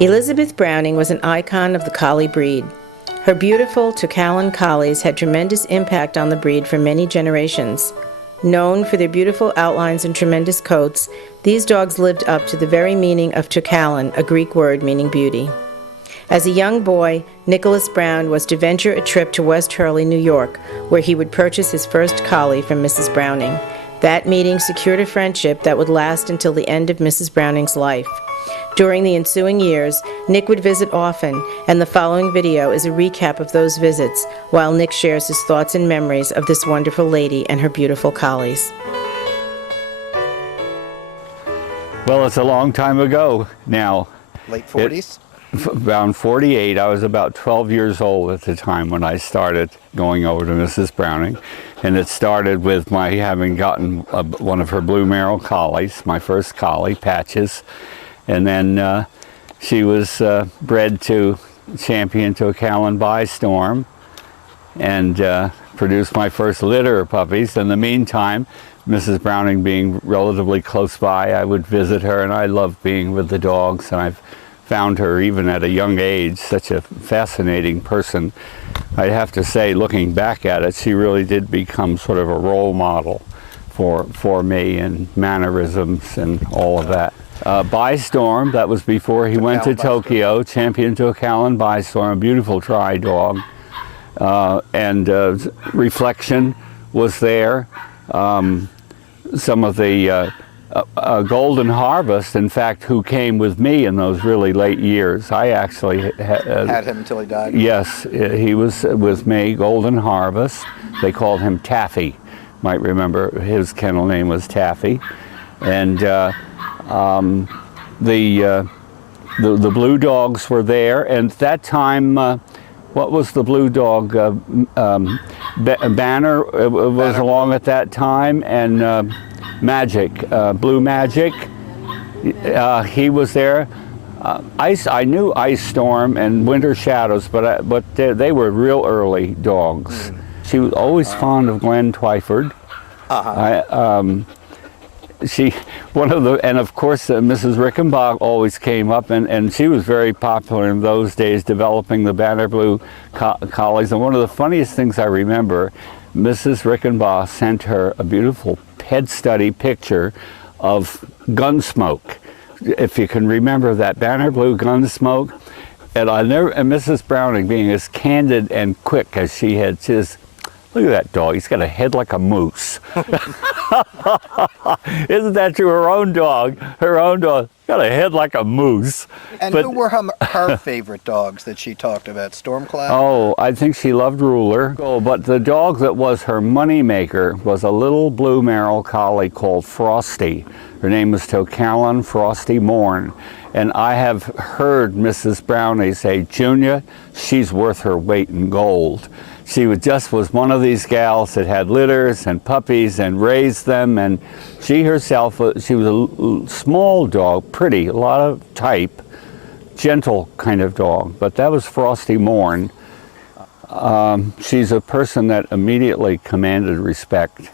Elizabeth Browning was an icon of the Collie breed. Her beautiful Tokalon Collies had tremendous impact on the breed for many generations. Known for their beautiful outlines and tremendous coats, these dogs lived up to the very meaning of Tokalon, a Greek word meaning beauty. As a young boy, Nicholas Brown was to venture a trip to West Hurley, New York, where he would purchase his first collie from Mrs. Browning. That meeting secured a friendship that would last until the end of Mrs. Browning's life. During the ensuing years, Nick would visit often, and the following video is a recap of those visits, while Nick shares his thoughts and memories of this wonderful lady and her beautiful collies. Well, it's a long time ago now. Late 40s? Around 48. I was about 12 years old at the time when I started going over to Mrs. Browning. And it started with my having gotten one of her Blue Merrill collies, my first collie, Patches. And then she was bred to champion Tokalon Ice Storm and produced my first litter of puppies. In the meantime, Mrs. Browning being relatively close by, I would visit her, and I loved being with the dogs. And I've found her, even at a young age, such a fascinating person. I have to say, looking back at it, she really did become sort of a role model for me, and mannerisms and all of that. By Storm, that was before he went to Tokyo, champion Tokalon By Storm, a beautiful tri dog. And Refection was there. Some of the Golden Harvest, in fact, who came with me in those really late years. I actually had him until he died? Yes, he was with me, Golden Harvest. They called him Taffy. Might remember his kennel name was Taffy. And the blue dogs were there, and at that time, what was the blue dog? Banner was along at that time, and Magic, Blue Magic, he was there. I knew Ice Storm and Winter Shadows, but they were real early dogs. She was always fond of Glenn Twyford. And of course Mrs. Rickenbach always came up, and she was very popular in those days, developing the Banner Blue collies. And one of the funniest things I remember, Mrs. Rickenbach sent her a beautiful head study picture of Gunsmoke, if you can remember that Banner Blue Gunsmoke. And Mrs. Browning, being as candid and quick as she had, just, look at that dog, he's got a head like a moose. Isn't that true? Her own dog got a head like a moose. And who were her favorite dogs that she talked about? Stormcloud? Oh, I think she loved Ruler. Oh, but the dog that was her moneymaker was a little Blue Merrill collie called Frosty. Her name was Tokalon Frosty Morn. And I have heard Mrs. Browning say, Junior, she's worth her weight in gold. She was one of these gals that had litters and puppies and raised them, and she herself, she was a small dog, pretty, a lot of type, gentle kind of dog, but that was Frosty Morn. She's a person that immediately commanded respect.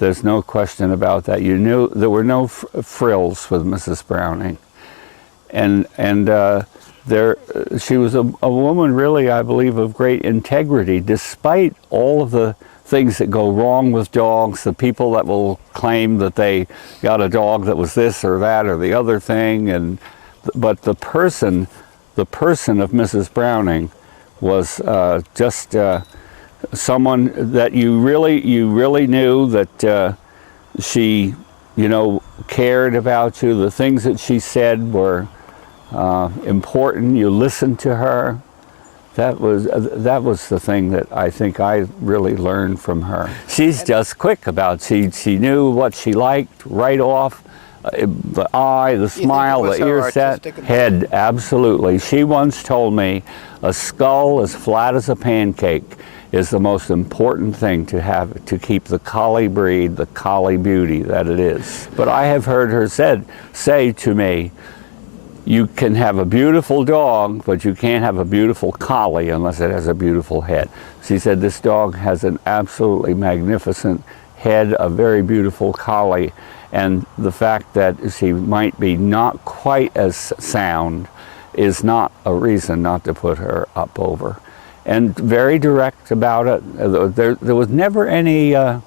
There's no question about that. You knew there were no frills with Mrs. Browning. And she was a woman, really, I believe, of great integrity, despite all of the things that go wrong with dogs, the people that will claim that they got a dog that was this or that or the other thing. But the person of Mrs. Browning was just someone that you really knew that she, cared about you. The things that she said were important. You listened to her. That was the thing that I think I really learned from her. She's just quick about. She knew what she liked right off. The eye, the smile, the ear set, head. Absolutely. She once told me, a skull as flat as a pancake is the most important thing to have to keep the collie breed, the collie beauty that it is. But I have heard her say to me, you can have a beautiful dog, but you can't have a beautiful collie unless it has a beautiful head. She said this dog has an absolutely magnificent head, a very beautiful collie, and the fact that she might be not quite as sound is not a reason not to put her up over. And very direct about it. There was never any, I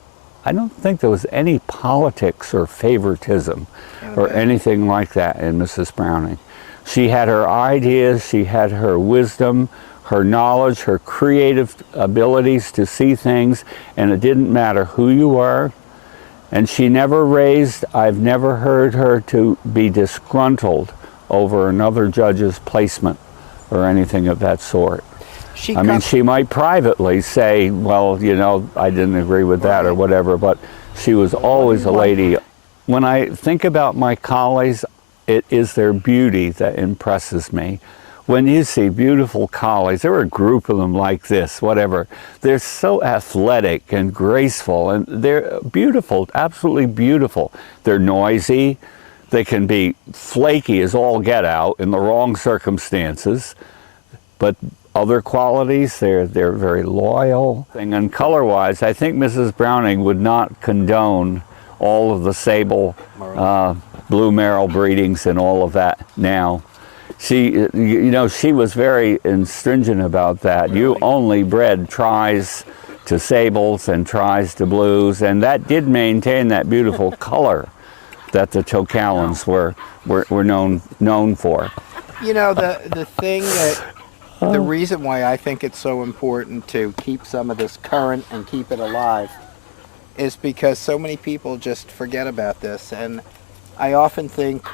don't think there was any politics or favoritism or anything like that in Mrs. Browning. She had her ideas, she had her wisdom, her knowledge, her creative abilities to see things, and it didn't matter who you were. And she never raised, I've never heard her to be disgruntled over another judge's placement or anything of that sort. I mean, she might privately say, well, you know, I didn't agree with that or whatever, but she was always a lady. When I think about my collies, it is their beauty that impresses me. When you see beautiful collies, there are a group of them like this, whatever, they're so athletic and graceful, and they're beautiful, absolutely beautiful. They're noisy, they can be flaky as all get out in the wrong circumstances, but other qualities, they're very loyal. And color-wise, I think Mrs. Browning would not condone all of the sable, blue Merrill breedings and all of that now. She, you know, she was very stringent about that. Really? You only bred tries to sables and tries to blues, and that did maintain that beautiful color that the Tokalons were known for. You know, the thing that, the reason why I think it's so important to keep some of this current and keep it alive is because so many people just forget about this. And I often think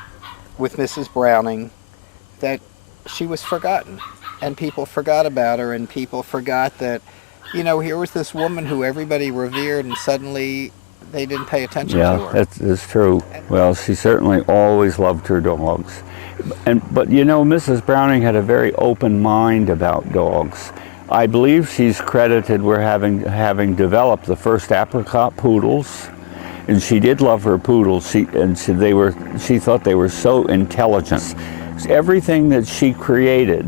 with Mrs. Browning that she was forgotten, and people forgot about her, and people forgot that, you know, here was this woman who everybody revered, and suddenly they didn't pay attention to her. Yeah, that's true. Well, she certainly always loved her dogs. But you know, Mrs. Browning had a very open mind about dogs. I believe she's credited with having developed the first apricot poodles, and she did love her poodles. She thought they were so intelligent. Everything that she created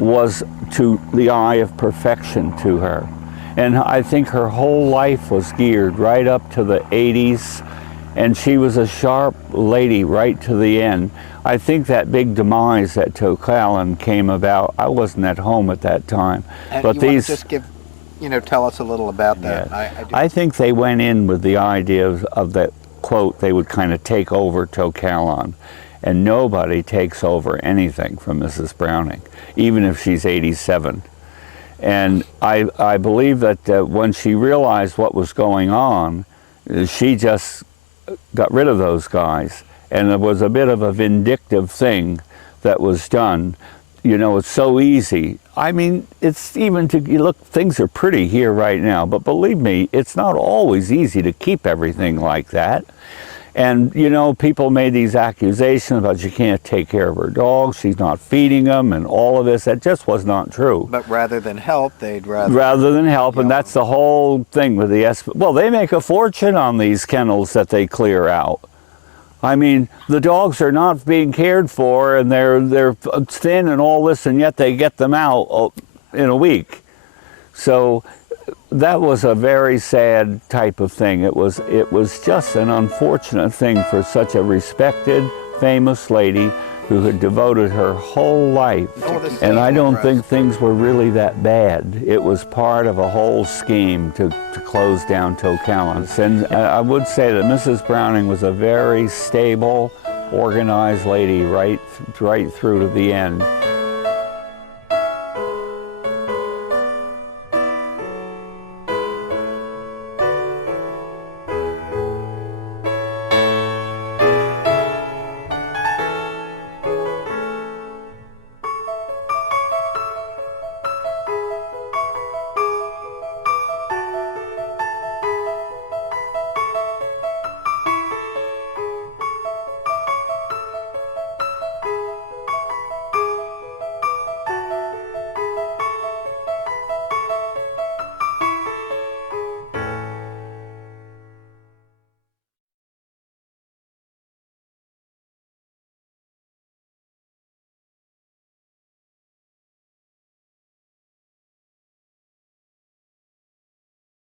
was to the eye of perfection to her. And I think her whole life was geared right up to the 80s, and she was a sharp lady right to the end. I think that big demise at Tokalon came about. I wasn't at home at that time. And but you these, want to just tell us a little about that. Yeah. I think they went in with the idea of that quote, they would kind of take over Tokalon. And nobody takes over anything from Mrs. Browning, even if she's 87. And I believe that when she realized what was going on, she just got rid of those guys. And it was a bit of a vindictive thing that was done. You know, it's so easy. I mean, it's even to, look, things are pretty here right now, but believe me, it's not always easy to keep everything like that. And, you know, people made these accusations about she can't take care of her dogs, she's not feeding them, and all of this. That just was not true. But rather than help, they'd rather... Rather than help, and that's the whole thing with the... Well, they make a fortune on these kennels that they clear out. I mean, the dogs are not being cared for, and they're thin and all this, and yet they get them out in a week. So that was a very sad type of thing. It was just an unfortunate thing for such a respected, famous lady who had devoted her whole life. And I don't think things were really that bad. It was part of a whole scheme to close down Tokalon. And I would say that Mrs. Browning was a very stable, organized lady right through to the end.